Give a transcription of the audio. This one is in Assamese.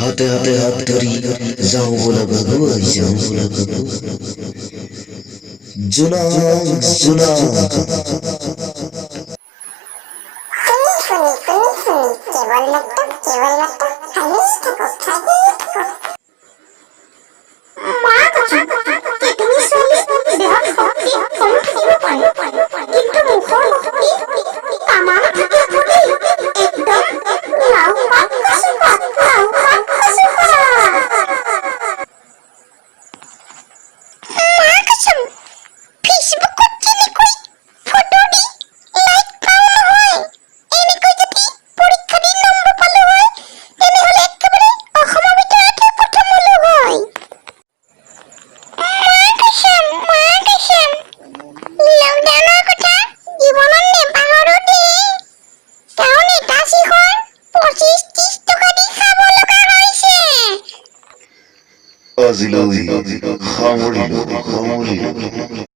হাতে হাতে হাত ধৰি যাওঁ ব'লা বাবুৱাই যাওঁ ব'লা বাবু জোনাক জোনাক আজিলৈ সামৰিলোঁ